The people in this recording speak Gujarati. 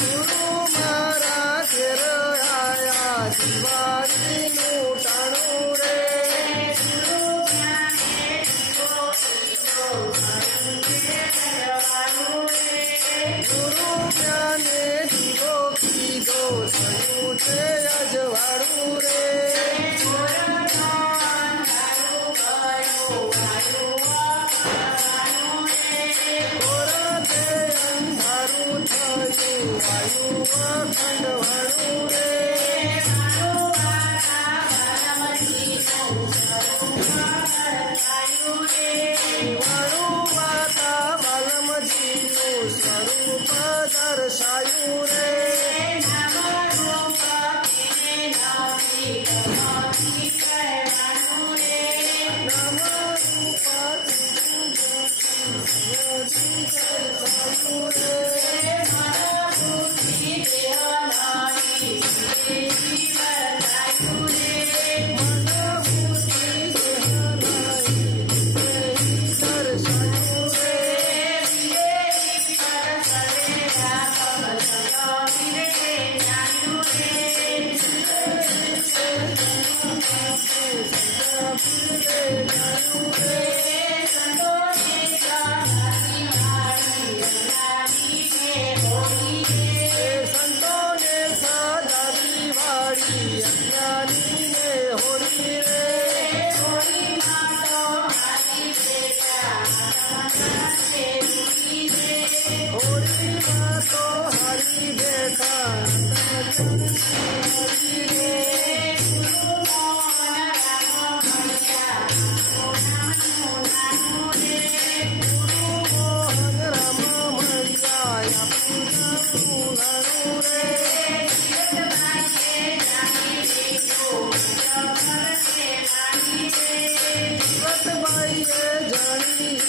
ગુરુ મારા ઘેર આયા દિવાળીનું ટાણું રે ગુરુ જ્ઞાને દીવો કીધો થયું છે અજવાળું રે અંધારું થયું વાયુમાં ખંડવાળું રે વાળું વાતા વાલમજીનું સ્વરૂપ દર્શાયું રે અજ્ઞાનીને હોળી રે હોળીમાં તો હારી ભેખા મોહન રામ મળ્યા રે જીવતભાઈએ જાણી